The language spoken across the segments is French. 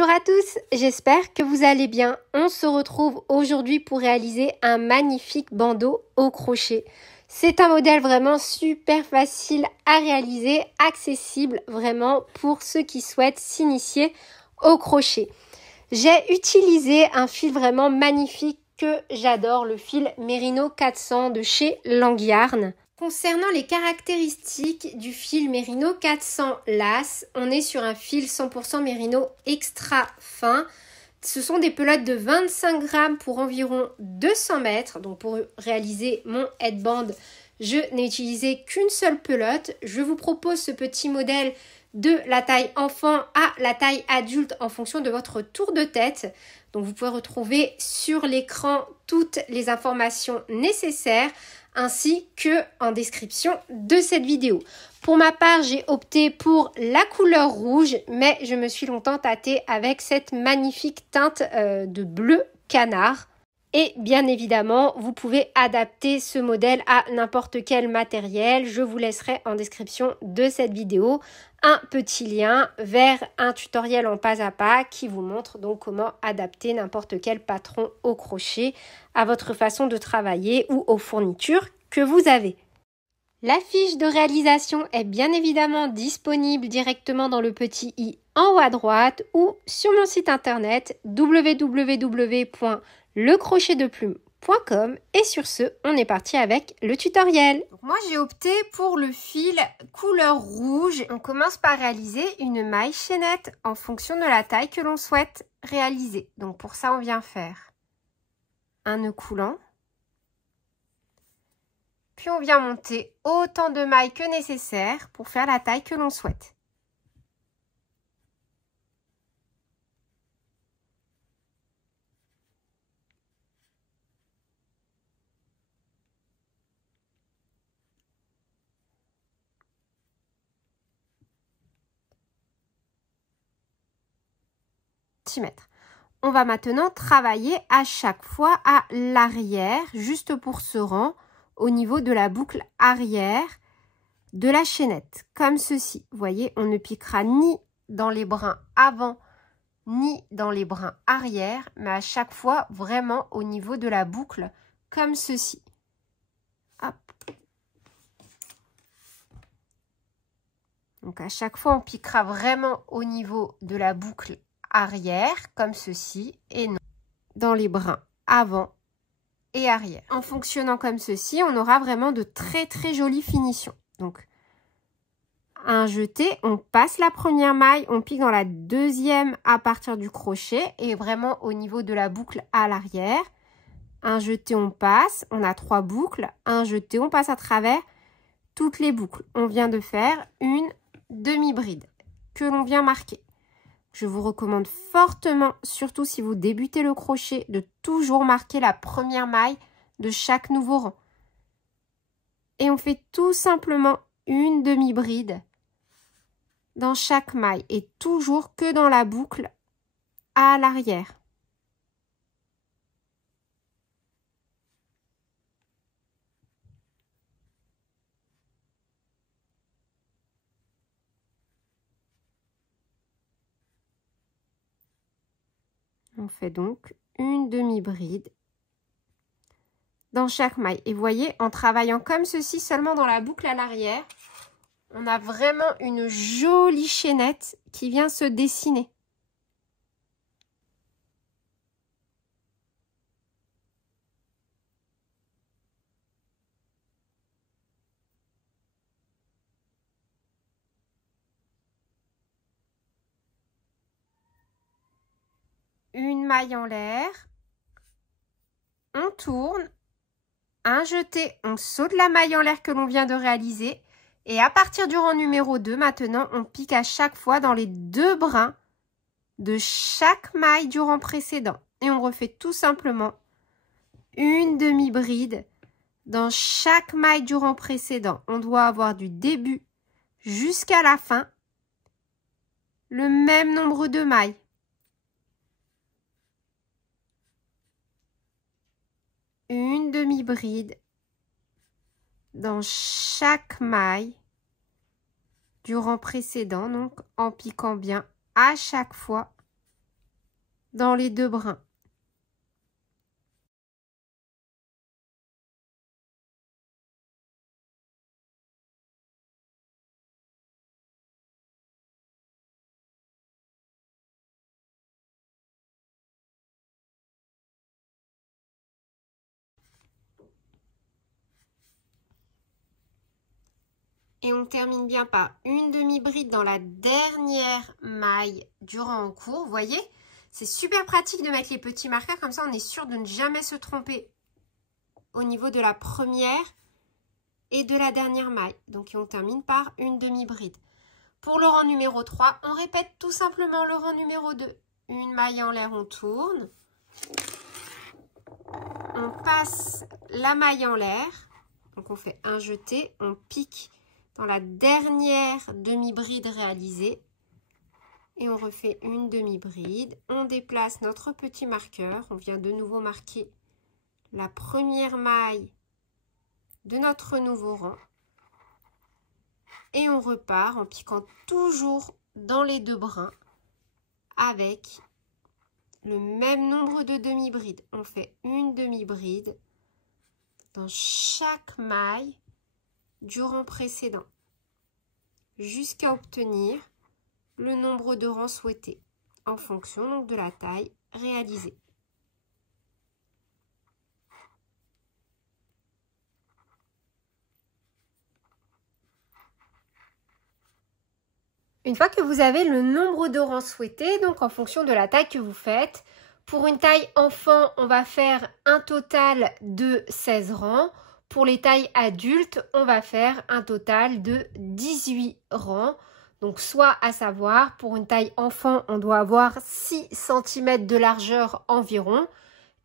Bonjour à tous, j'espère que vous allez bien. On se retrouve aujourd'hui pour réaliser un magnifique bandeau au crochet. C'est un modèle vraiment super facile à réaliser, accessible vraiment pour ceux qui souhaitent s'initier au crochet. J'ai utilisé un fil vraiment magnifique que j'adore, le fil Merino 400 de chez Langyarn. Concernant les caractéristiques du fil Merino 400 lace, on est sur un fil 100% Merino extra fin. Ce sont des pelotes de 25 grammes pour environ 200 mètres. Donc pour réaliser mon headband, je n'ai utilisé qu'une seule pelote. Je vous propose ce petit modèle de la taille enfant à la taille adulte en fonction de votre tour de tête. Donc vous pouvez retrouver sur l'écran toutes les informations nécessaires ainsi que en description de cette vidéo. Pour ma part, j'ai opté pour la couleur rouge, mais je me suis longtemps tâtée avec cette magnifique teinte de bleu canard. Et bien évidemment, vous pouvez adapter ce modèle à n'importe quel matériel. Je vous laisserai en description de cette vidéo un petit lien vers un tutoriel en pas à pas qui vous montre donc comment adapter n'importe quel patron au crochet à votre façon de travailler ou aux fournitures que vous avez. La fiche de réalisation est bien évidemment disponible directement dans le petit i en haut à droite ou sur mon site internet www.lecrochetdeplume.com et sur ce, on est parti avec le tutoriel. Donc moi j'ai opté pour le fil couleur rouge. On commence par réaliser une maille chaînette en fonction de la taille que l'on souhaite réaliser. Donc pour ça, on vient faire un nœud coulant. Puis on vient monter autant de mailles que nécessaire pour faire la taille que l'on souhaite. On va maintenant travailler à chaque fois à l'arrière, juste pour ce rang, au niveau de la boucle arrière de la chaînette, comme ceci. Vous voyez, on ne piquera ni dans les brins avant, ni dans les brins arrière, mais à chaque fois vraiment au niveau de la boucle, comme ceci. Hop. Donc à chaque fois, on piquera vraiment au niveau de la boucle arrière, comme ceci, et non dans les brins avant et arrière. En fonctionnant comme ceci, on aura vraiment de très très jolies finitions. Donc, un jeté, on passe la première maille, on pique dans la deuxième à partir du crochet et vraiment au niveau de la boucle à l'arrière. Un jeté, on passe, on a 3 boucles. Un jeté, on passe à travers toutes les boucles. On vient de faire une demi-bride que l'on vient marquer. Je vous recommande fortement, surtout si vous débutez le crochet, de toujours marquer la première maille de chaque nouveau rang. Et on fait tout simplement une demi-bride dans chaque maille et toujours que dans la boucle à l'arrière. On fait donc une demi-bride dans chaque maille. Et vous voyez, en travaillant comme ceci, seulement dans la boucle à l'arrière, on a vraiment une jolie chaînette qui vient se dessiner. Une maille en l'air, on tourne, un jeté, on saute la maille en l'air que l'on vient de réaliser et à partir du rang numéro 2, maintenant, on pique à chaque fois dans les 2 brins de chaque maille du rang précédent. Et on refait tout simplement une demi-bride dans chaque maille du rang précédent. On doit avoir du début jusqu'à la fin le même nombre de mailles. Une demi-bride dans chaque maille du rang précédent, donc en piquant bien à chaque fois dans les deux brins. Et on termine bien par une demi-bride dans la dernière maille du rang en cours. Vous voyez, c'est super pratique de mettre les petits marqueurs. Comme ça, on est sûr de ne jamais se tromper au niveau de la première et de la dernière maille. Donc, on termine par une demi-bride. Pour le rang numéro 3, on répète tout simplement le rang numéro 2. Une maille en l'air, on tourne. On passe la maille en l'air. Donc, on fait un jeté, on pique dans la dernière demi-bride réalisée et on refait une demi-bride. On déplace notre petit marqueur. On vient de nouveau marquer la première maille de notre nouveau rang et on repart en piquant toujours dans les deux brins avec le même nombre de demi-brides. On fait une demi-bride dans chaque maille du rang précédent jusqu'à obtenir le nombre de rangs souhaités en fonction donc de la taille réalisée. Une fois que vous avez le nombre de rangs souhaités, donc en fonction de la taille que vous faites, pour une taille enfant, on va faire un total de 16 rangs. Pour les tailles adultes, on va faire un total de 18 rangs. Donc soit à savoir, pour une taille enfant, on doit avoir 6 cm de largeur environ.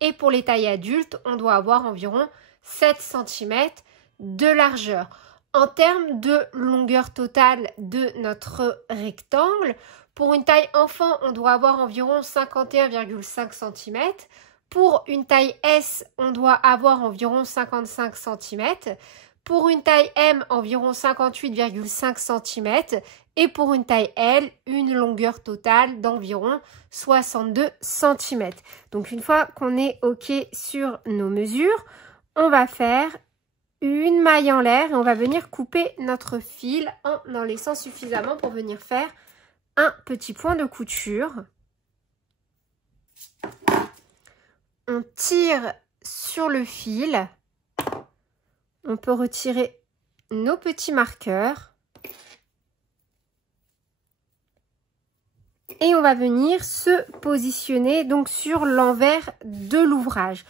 Et pour les tailles adultes, on doit avoir environ 7 cm de largeur. En termes de longueur totale de notre rectangle, pour une taille enfant, on doit avoir environ 51,5 cm. Pour une taille S, on doit avoir environ 55 cm. Pour une taille M, environ 58,5 cm. Et pour une taille L, une longueur totale d'environ 62 cm. Donc une fois qu'on est OK sur nos mesures, on va faire une maille en l'air et on va venir couper notre fil en en laissant suffisamment pour venir faire un petit point de couture. On tire sur le fil. On peut retirer nos petits marqueurs. Et on va venir se positionner donc sur l'envers de l'ouvrage.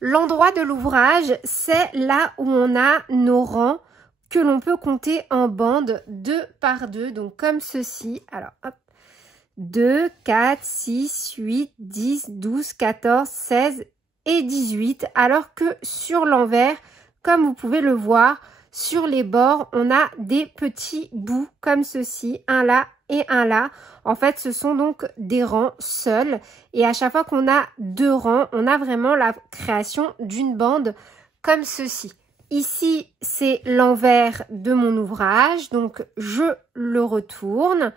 L'endroit de l'ouvrage, c'est là où on a nos rangs que l'on peut compter en bandes 2 par 2, donc comme ceci. Alors, hop, 2, 4, 6, 8, 10, 12, 14, 16 et 18. Alors que sur l'envers, comme vous pouvez le voir, sur les bords, on a des petits bouts comme ceci, un là et un là. En fait, ce sont donc des rangs seuls. Et à chaque fois qu'on a 2 rangs, on a vraiment la création d'une bande comme ceci. Ici, c'est l'envers de mon ouvrage. Donc, je le retourne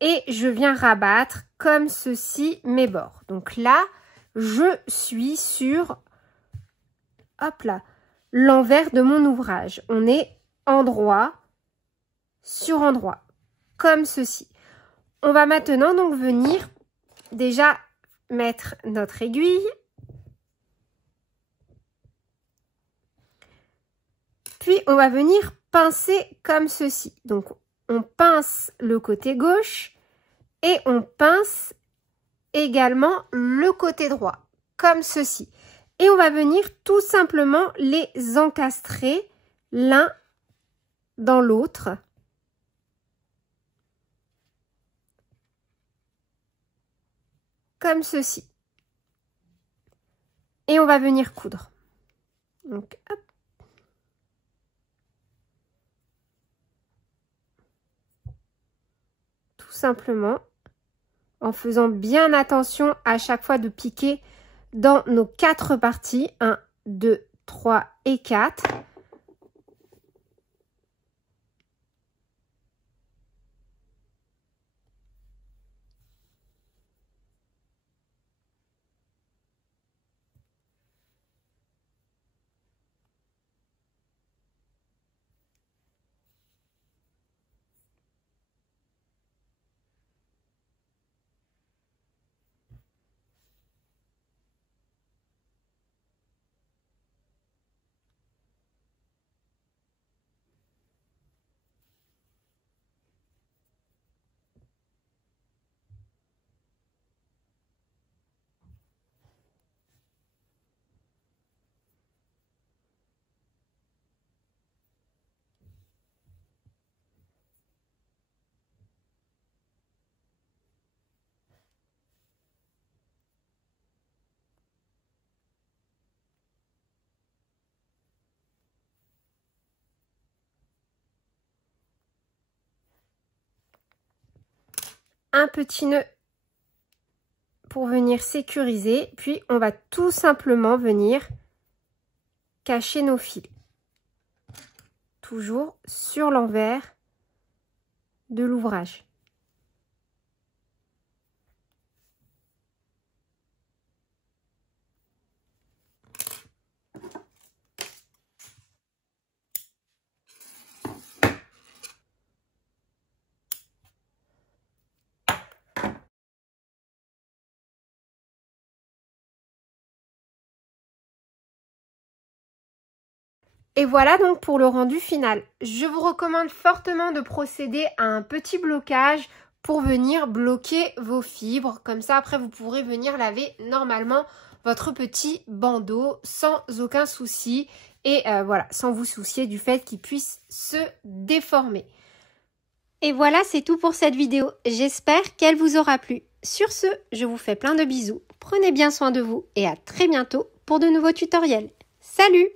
et je viens rabattre comme ceci mes bords. Donc là, je suis sur, hop là, l'envers de mon ouvrage. On est endroit sur endroit, comme ceci. On va maintenant donc venir déjà mettre notre aiguille. Puis on va venir pincer comme ceci. Donc on pince le côté gauche et on pince également le côté droit, comme ceci. Et on va venir tout simplement les encastrer l'un dans l'autre. Comme ceci. Et on va venir coudre. Donc, hop. Tout simplement, en faisant bien attention à chaque fois de piquer dans nos 4 parties. 1, 2, 3 et 4. un petit nœud pour venir sécuriser. Puis on va tout simplement venir cacher nos fils. Toujours sur l'envers de l'ouvrage. Et voilà donc pour le rendu final. Je vous recommande fortement de procéder à un petit blocage pour venir bloquer vos fibres. Comme ça, après, vous pourrez venir laver normalement votre petit bandeau sans aucun souci. Et voilà, sans vous soucier du fait qu'il puisse se déformer. Et voilà, c'est tout pour cette vidéo. J'espère qu'elle vous aura plu. Sur ce, je vous fais plein de bisous. Prenez bien soin de vous et à très bientôt pour de nouveaux tutoriels. Salut!